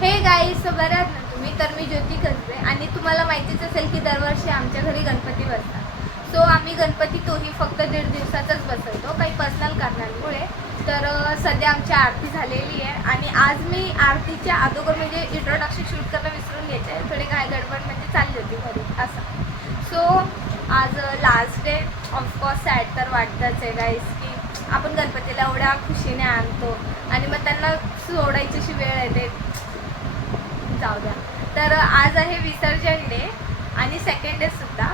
Hey guys, बरं आहात ना तुम्ही? तर मी ज्योती कसबे आणि तुम्हाला माहितीच असेल की दरवर्षी आमच्या घरी गणपती बसतात. सो आम्ही गणपती तोही फक्त 1.5 दिवसाचाच बसवतो, काही पर्सनल कारणांमुळे. तर सध्या आमची आरती झालेली आहे आणि आज मी आरतीच्या अगोदर म्हणजे इंट्रोडक्शन शूट करणं विसरून घ्यायचे. थोडी काय गडबड म्हणजे चालली होती घरी असं. सो आज लास्ट डे. ऑफकोर्स सॅड तर वाटतंच आहे गाईस की आपण गणपतीला एवढ्या खुशीने आणतो आणि मग त्यांना सोडायची अशी वेळ येते. जाऊ द्या. तर आज आहे विसर्जन डे आणि सेकंड डे सुद्धा.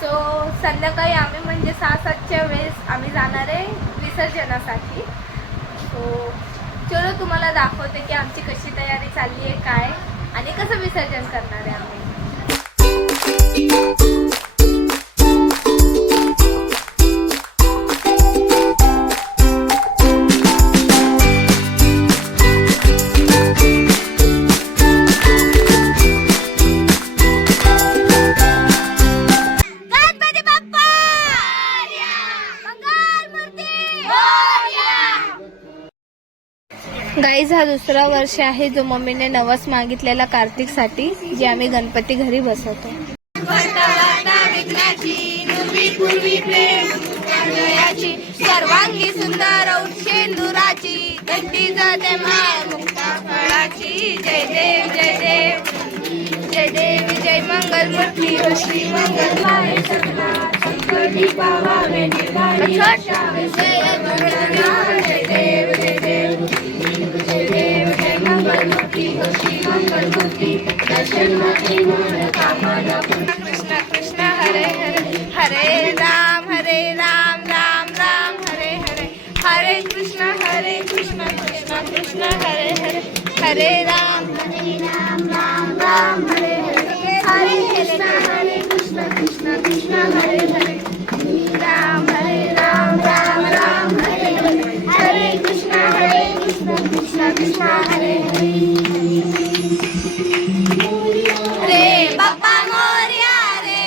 सो संध्याकाळी आम्ही म्हणजे 6-7च्या वेळेस आम्ही जाणार आहे विसर्जनासाठी. सो चलो तुम्हाला दाखवते की आमची कशी तयारी चालली आहे, काय आणि कसं विसर्जन करणार आहे आम्ही. गाईज, हा दुसरा वर्ष आहे जो मम्मीने नवस मागितलेला कार्तिकसाठी, जे आम्ही गणपती घरी बसवतो. सर्वांगी सुंदर शेंदुराची घंटी जाते माय मुक्ता फळाची. जय देव जय देव जय देव जय मंगल मूर्ती हो श्री मंगल माय सगळा संकटी पावावे निवारी. जय देव जय देव जय देव जय मंगल मूर्ती हो श्री मंगल मूर्ती. दर्शन माते मन कामना. कृष्ण कृष्ण हरे हरे हरे राम राम राम हरे हरे. हरे कृष्ण कृष्ण कृष्ण हरे हरे. हरे राम राम राम हरे हरे. हरे कृष्ण कृष्ण हरे हरे. राम राम राम हरे हरे. हरे कृष्ण कृष्ण हरे हरे. रे बाप्पा मोरया रे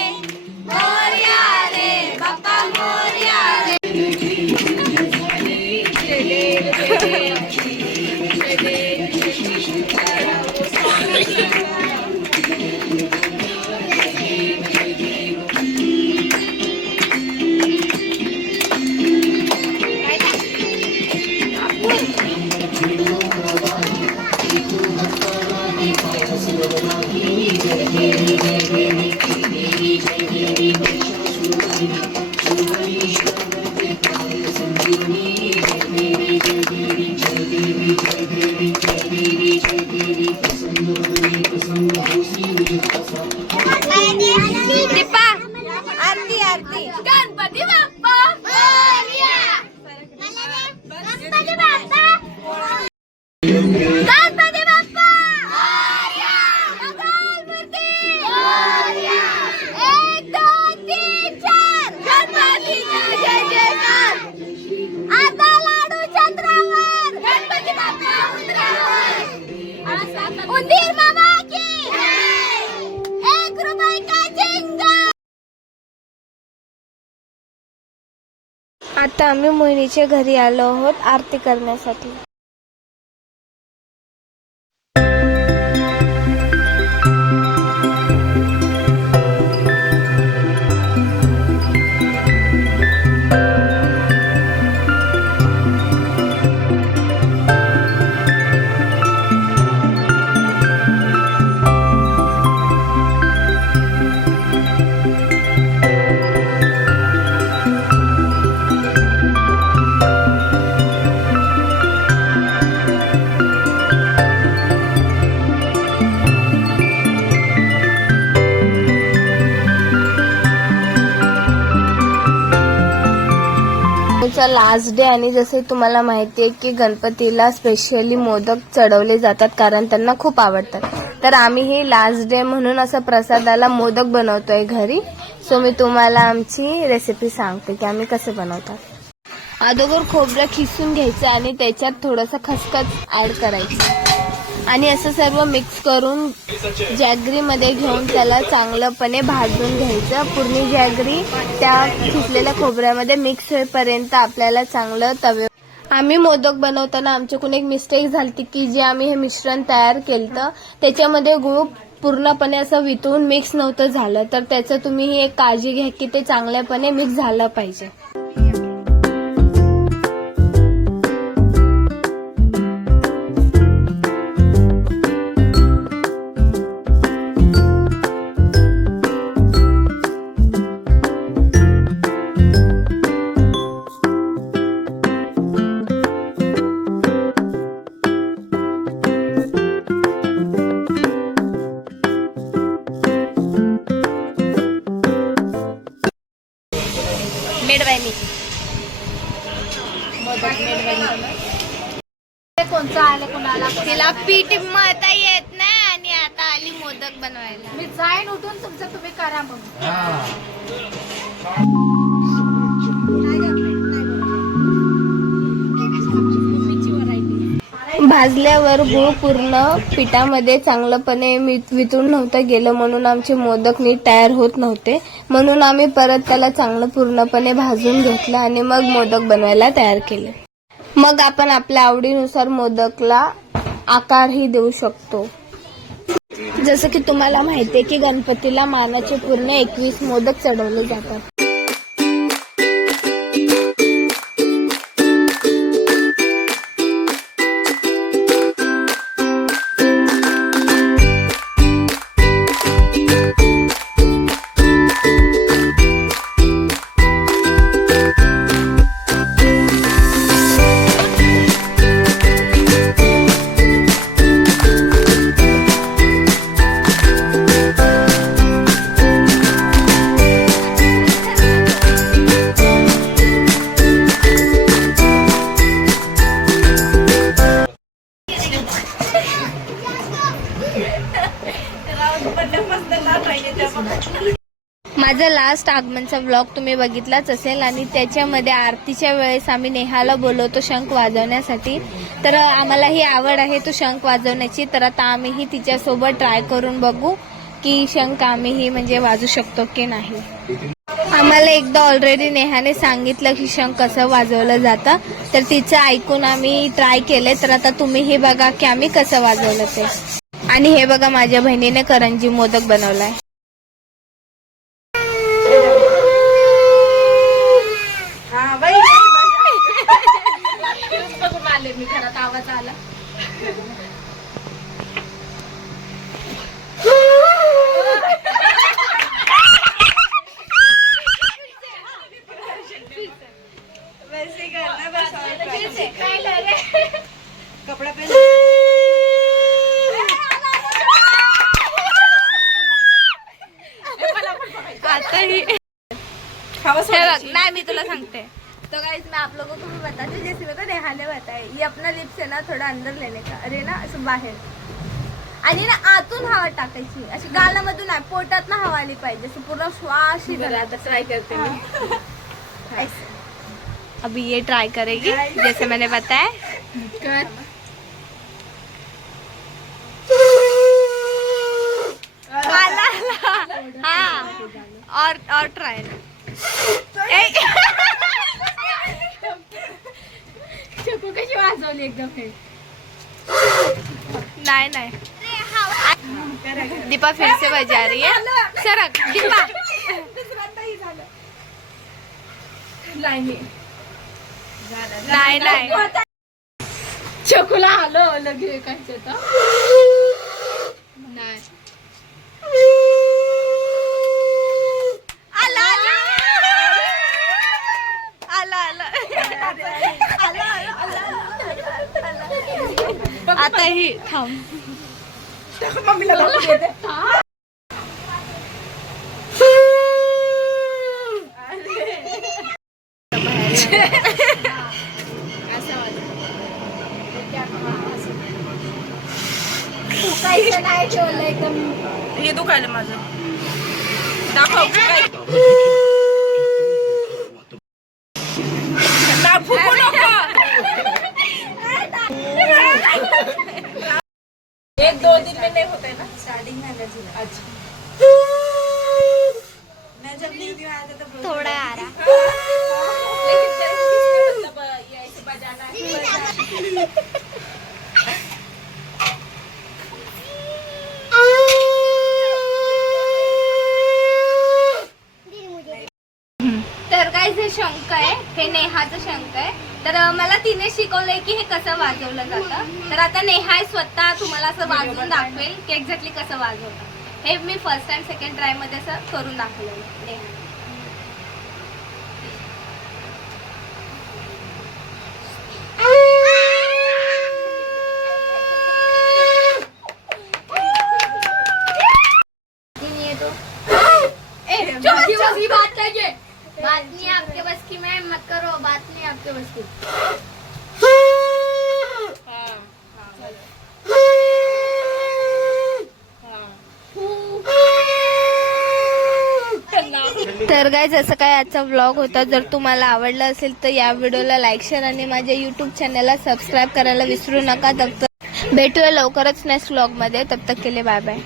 बाप्पा मोरया रे. दीपा आरती आरती. गणपती बाप्पा मोरया. गणपती बाप्पा गणपती बाप्पा मोरया. मंगल मूर्ती मोरया. 1 2 3 4 गणपतीचा जय जयकार. आता लाडू चंद्रावर गणपती बाप्पा उंदरावर. उंदीर मामा की 1 रुपये का झिंगा. आता आम्ही मोहिनीच्या घरी आलो आहोत आरती करण्यासाठी. लास्ट डे आणि जसे तुम्हाला माहिती आहे की गणपतीला स्पेशली मोदक चढवले जातात कारण त्यांना खूप आवडतात. तर आम्ही ही लास्ट डे म्हणून असं प्रसादाला मोदक बनवतोय घरी. सो मी तुम्हाला आमची रेसिपी सांगते की आम्ही कसे बनवतात. अगोदर खोबरं खिसून घ्यायचं आणि त्याच्यात थोडंसं खसखस ऍड करायचं आणि असं सर्व मिक्स करून जॅगरीमध्ये घेऊन त्याला चांगलंपणे भाजून घ्यायचं. पूर्ण जॅगरी त्या खिसलेल्या खोबऱ्यामध्ये मिक्स होईपर्यंत आपल्याला चांगलं आम्ही मोदक बनवताना आमच्याकडून एक मिस्टेक झाली की जे आम्ही हे मिश्रण तयार केलं त्याच्यामध्ये गूळ पूर्णपणे असं वितळून मिक्स नव्हतं झालं, तर त्याचं तुम्ही ही एक काळजी घ्या की ते चांगल्यापणे मिक्स झालं पाहिजे. कोणचं आलं कोणाला तिला पीठ मळता येत नाही आणि आता आली मोदक बनवायला. मी जाईन उठून तुमचं तुम्ही करा मग. भाजल्यावर गूळ पूर्ण पिठामध्ये चांगलंपणे वितळून नव्हतं गेलं म्हणून आमचे मोदक नीट तयार होत नव्हते. म्हणून आम्ही परत त्याला चांगलं पूर्णपणे भाजून घेतलं आणि मग मोदक बनवायला तयार केले. मग आपण आपल्या आवडीनुसार मोदकला आकारही देऊ शकतो. जसं की तुम्हाला माहिती आहे की गणपतीला मानाचे पूर्ण 21 मोदक चढवले जातात. माझा लास्ट आगमनचा व्लॉग तुम्ही बघितलाच असेल आणि त्याच्यामध्ये आरतीच्या वेळेस आम्ही नेहाला बोलवतो शंख वाजवण्यासाठी. तर आम्हाला ही आवड आहे तो शंख वाजवण्याची, तर आता आम्हीही तिच्यासोबत ट्राय करून बघू की शंख आम्हीही म्हणजे वाजू शकतो की नाही. आम्हाला एकदा ऑलरेडी नेहाने सांगितलं की शंख कसं वाजवलं जातं, तर तिचं ऐकून आम्ही ट्राय केले. तर आता तुम्हीही बघा की आम्ही कसं वाजवलं ते. आणि हे बघा माझ्या बहिणीने करंजी मोदक बनवलाय. मी घरात आवाज आला. कपड़ा पहन नहीं मी तुला सांगते. तो गाइस मैं आप लोगों को भी बताती हूँ, जैसे मेरे को नेहाने बताया, ये अपना लिप्स है ना थोड़ा अंदर लेने का, अरे ना असं बाहेर आणि ना आतून हवा टाकायची, अशी गालामधून नाही पोटात ना हवा आली पाहिजे, असं पूर्ण श्वास ट्राई करते मी. ऐसे. अभी ये ट्राई करेगी जैसे मैंने बताया. हाँ और ट्राई चकू कशी वाजवली एकदम. नहीं दीपा फिर से बजा रही है. सरक दीपा. नहीं चकूला आलो लगे कायचं तर नाही. आता ही थांब. मम्मीला नाही ठेवलं एकदम. हे दुखायला माझं. दाखव एक दो दिन में नहीं होता है ना. स्टार्टिंग में एलर्जी लगा. अच्छा. मैं जब न्यू आया था तब थोड़ा आ रहा. लेकिन मतलब ये ऐसे बजाना है. तर काय जे शंख आहे हे नेहाचं शंख आहे. तर मला तिने शिकवलंय की हे कसं वाजवलं जातं. तर आता नेहा स्वतः तुम्हाला असं वाजवून दाखवेल की एक्झॅक्टली कसं वाजवतं. हे मी फर्स्ट अँड सेकंड ट्राय मध्ये असं करून दाखवलेलं नेहा. बात नहीं आपके बस की, मैं मत करो, बात नहीं आपके बस की. तर गाईज असं काय आजचा व्लॉग होता. जर तुम्हाला आवडला असेल तर या व्हिडिओला लाईक शेअर आणि माझ्या यूट्यूब चॅनलला सबस्क्राईब करायला विसरू नका. तब तक भेटूया लवकरच नेक्स्ट व्लॉग मध्ये. तब तक के लिए बाय बाय.